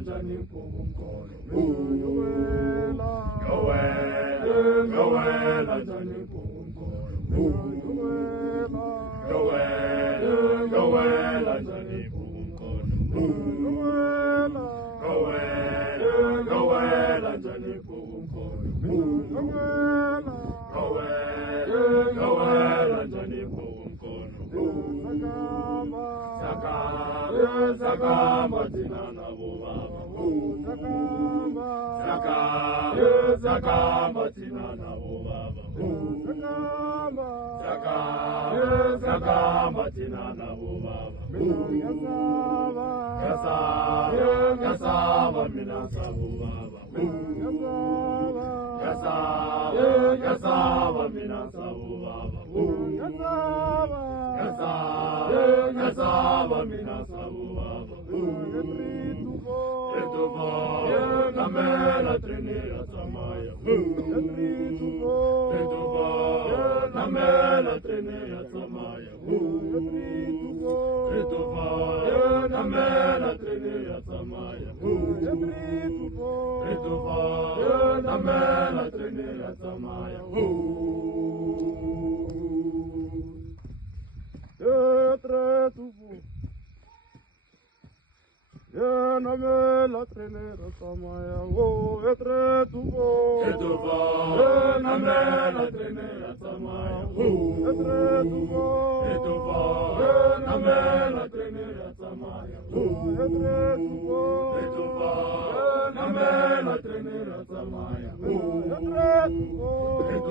njani mpungukolo. Yowela njani mpungukolo. Yowela njani mpungukolo. Yowela njani mpungukolo. Yowela njani mpungukolo. Sakamba tina na bubaba. Sakamba tina na bubaba. Sakamba tina na bubaba. Kasaba mina sabubaba. Kasaba mina sabubaba. Kasaba mina sabubaba. Etuvo namela trinea samaya. Etuvo namela trinea samaya. Etuvo namela trinea samaya. Etuvo namela trinea samaya. Namela trenera samaya, oh, etre tuvo. Etuvo, namela trenera samaya, oh, etre tuvo. Etuvo, namela trenera samaya, oh, etre tuvo. Etuvo, namela trenera samaya, oh, etre tuvo.